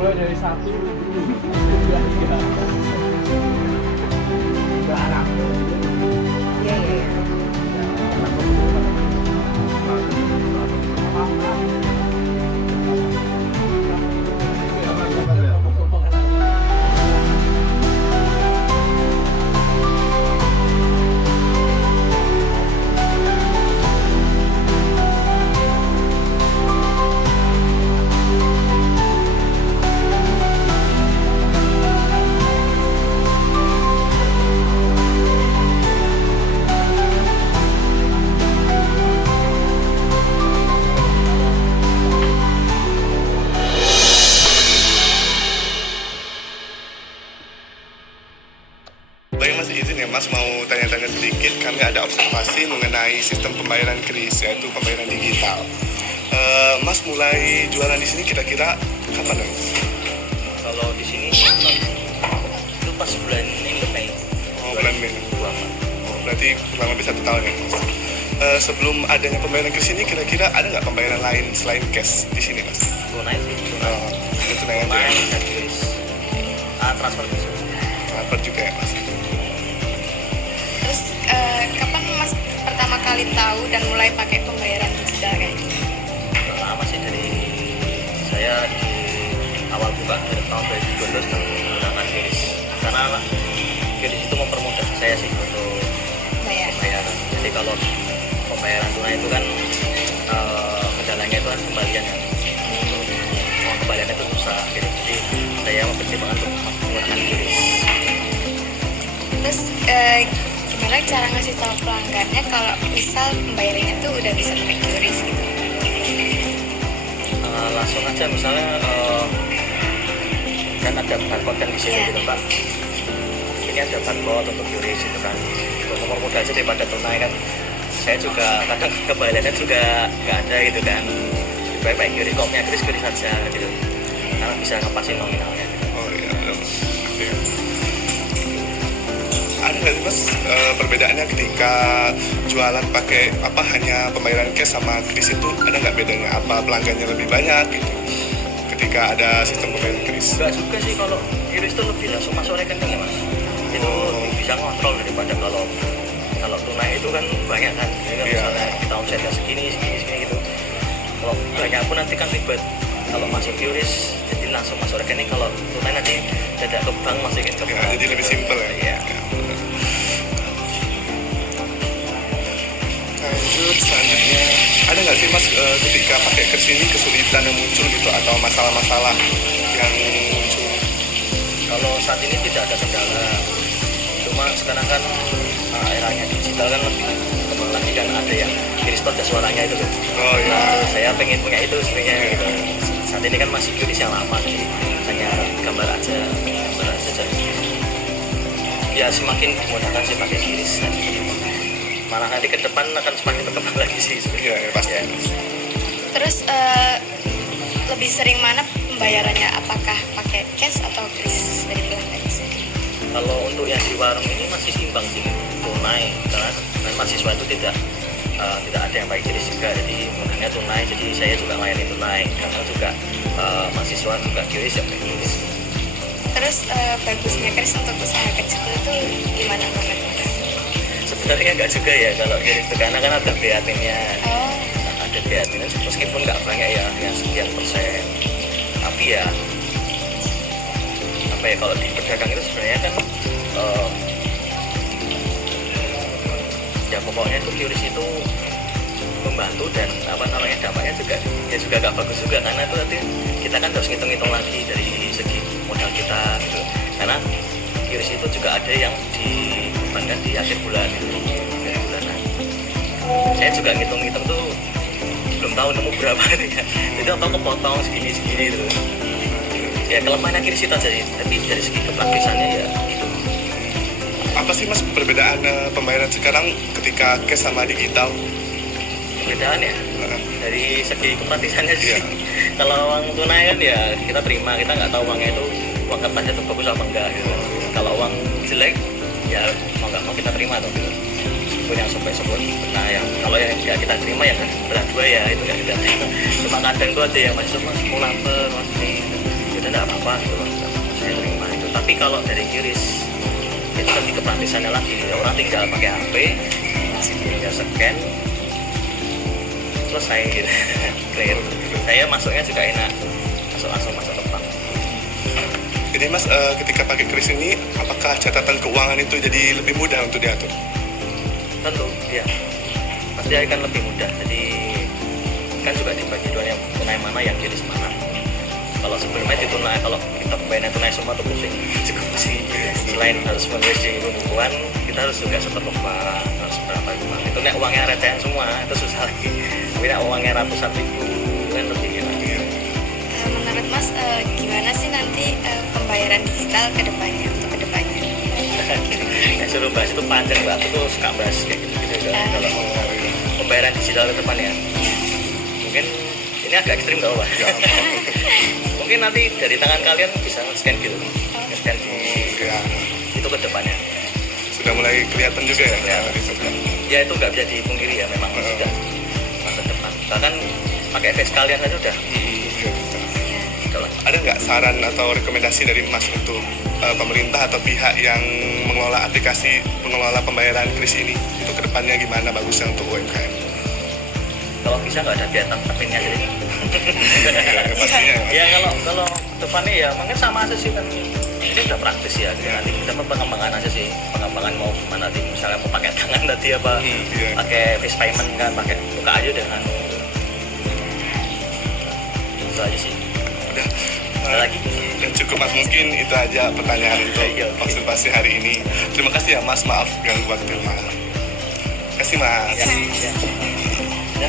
Mulai dari 1, 2, 3. Barang. Iya, iya, iya. Baik Mas, izin ya Mas, mau tanya-tanya sedikit. Kami ada observasi mengenai sistem pembayaran kris, yaitu pembayaran digital. Mas mulai jualan di sini kira-kira kapan ya Mas? Kalau di sini itu pas bulan Mei. Oh, bulan Mei. Oh, berarti kurang lebih 1 tahun ya Mas. Sebelum adanya pembayaran kris ini, kira-kira ada nggak pembayaran lain selain cash di sini Mas? Tunai sih, Itu tunai aja ya? bisa kris, transfer bisa. Transfer juga ya Mas? Terus kapan Mas pertama kali tahu dan mulai pakai pembayaran digital kayak gitu? Udah lama sih, dari saya di awal buka dari tahun 2012 menggunakan kris, karena kris itu mempermudah saya sih untuk Bayar. pembayaran. Jadi kalau pembayaran tunai itu kan kendalanya itu kan kembalian kan, mau kembaliannya itu susah gitu. Jadi saya mempertimbangkan untuk menggunakan kris. Terus gimana cara ngasih tahu pelanggannya kalau misal pembayarannya tuh udah bisa pakai QRIS gitu? Langsung aja misalnya kan ada barcode kan di sini Iya. gitu Pak. Ini ada barcode untuk QRIS itu kan. Nomor mudah aja daripada tunai kan. Saya juga kadang kembaliannya juga nggak ada gitu kan. Lebih baik QRIS, kopnya QRIS saja gitu. Karena bisa ngepasin nominalnya. Oh iya, iya. Ada nggak sih Mas perbedaannya ketika jualan pakai apa hanya pembayaran cash sama kris itu, ada nggak bedanya? Apa pelanggannya lebih banyak gitu ketika ada sistem pembayaran kris? Enggak juga sih, kalau QRIS itu lebih langsung masuk rekening ya Mas. Itu bisa ngontrol daripada kalau tunai itu kan banyak kan. Jadi kan Iya. misalnya kita omsetnya segini gitu. Kalau banyak pun nanti kan ribet. Kalau masuk QRIS jadi langsung masuk rekening. Kalau tunai nanti tidak ke bank, masukin ke Ya, bank. jadi lebih simpel ya. Iya. Lanjut selanjutnya, ada nggak sih Mas ketika pakai kris ini kesulitan yang muncul gitu atau masalah-masalah yang muncul? Kalau saat ini tidak ada kendala. Cuma sekarang kan eranya digital kan lebih kembang lagi kan, ada yang QRIS ada suaranya itu loh. Oh iya. Nah, saya pengen punya itu sebenarnya gitu. Saat ini kan masih QRIS yang lama, jadi hanya gambar aja jadi ya semakin dimudahkan sih pakai QRIS. Malah nanti ke depan akan semakin berkembang lagi sih sebenarnya. Iya, ya, pasti. Ya. Terus lebih sering mana pembayarannya? Apakah pakai cash atau kris dari pelanggan sendiri? Kalau untuk yang di warung ini masih imbang sih, tunai, karena mahasiswa itu tidak ada yang pakai QRIS juga, jadi mudahnya tunai, jadi saya juga melayani tunai, karena juga mahasiswa juga QRIS ya pakai QRIS. Terus bagusnya kris untuk usaha kecil itu gimana banget? Sebenarnya enggak juga ya kalau QRIS itu, karena kan ada BAT-nya. Oh, Ada BAT-nya meskipun nggak banyak ya, yang sekian persen, tapi ya apa ya, kalau di pedagang itu sebenarnya kan ya pokoknya itu QRIS itu membantu, dan apa namanya dampaknya juga ya juga nggak bagus juga, karena itu nanti kita kan harus ngitung-ngitung lagi dari segi modal kita gitu. Karena QRIS itu juga ada yang dibebankan di akhir bulan itu, dari bulanan. Saya juga ngitung-ngitung tuh belum tahu nemu berapa nih ya. Itu apa kepotong segini gitu. ya kelemahannya QRIS itu aja sih, tapi dari segi kepraktisannya ya itu. Apa sih Mas perbedaan pembayaran sekarang ketika cash sama digital? Perbedaan ya dari segi kepraktisannya sih. Iya. Kalau uang tunai kan ya kita terima, kita nggak tahu uangnya itu uang kertasnya itu bagus apa enggak gitu. Kalau uang jelek ya mau nggak mau kita terima tuh gitu. Yang sebut nah yang kalau yang nggak kita terima ya berat dua ya itu nggak kita terima. Cuma kadang tuh ada yang masih mau lapar mas nih kita nggak apa-apa gitu saya terima itu. Tapi kalau dari QRIS itu lebih kepraktisannya lagi, orang tinggal pakai HP tinggal scan selesai gitu. Clear. Saya masuknya juga enak, langsung masuk ke bank. Jadi Mas ketika pakai QRIS ini apakah catatan keuangan itu jadi lebih mudah untuk diatur? Tentu, ya pasti akan lebih mudah. Jadi kan juga dibagi dua, yang tunai mana, yang QRIS mana. Kalau sebelumnya di tunai, kalau kita pembayaran tunai semua tuh pusing, cukup pusing. Selain harus menulis di pembukuan, kita harus juga setor lupa, harus berapa uang. Itu nek uangnya recehan semua, itu susah lagi. Tapi nek uangnya ratusan ribu kan lebih enak. Menurut Mas gimana sih nanti pembayaran digital ke depannya, untuk ke depannya? Yang suruh bahas itu panjang Mbak, aku tuh suka bahas kayak gitu kalau mau pembayaran digital ke depan ya. Mungkin ini agak ekstrim nggak apa? Mungkin nanti dari tangan kalian bisa nge-scan gitu, nge-scan di itu ke depannya. Sudah mulai kelihatan juga ya? Ya itu nggak bisa dipungkiri ya, memang sudah masa depan. Bahkan pakai face kalian aja udah. Ada nggak saran atau rekomendasi dari Mas untuk pemerintah atau pihak yang mengelola aplikasi pengelola pembayaran QRIS ini itu kedepannya gimana bagusnya untuk UMKM? Kalau bisa nggak ada biar tapi-tapinya aja deh. Pastinya Ya kalau depannya ya mungkin sama aja sih kan, ini udah praktis ya. Nanti kita pengembangan aja sih, pengembangan mau gimana nanti, misalnya mau pakai tangan nanti apa, pakai face payment kan, pakai buka aja dengan itu aja sih. udah Ada lagi? dan cukup Mas, mungkin itu aja pertanyaan untuk konsultasi hari ini. Terima kasih ya Mas, maaf ganggu waktu Mas. Terima kasih Mas. Ya.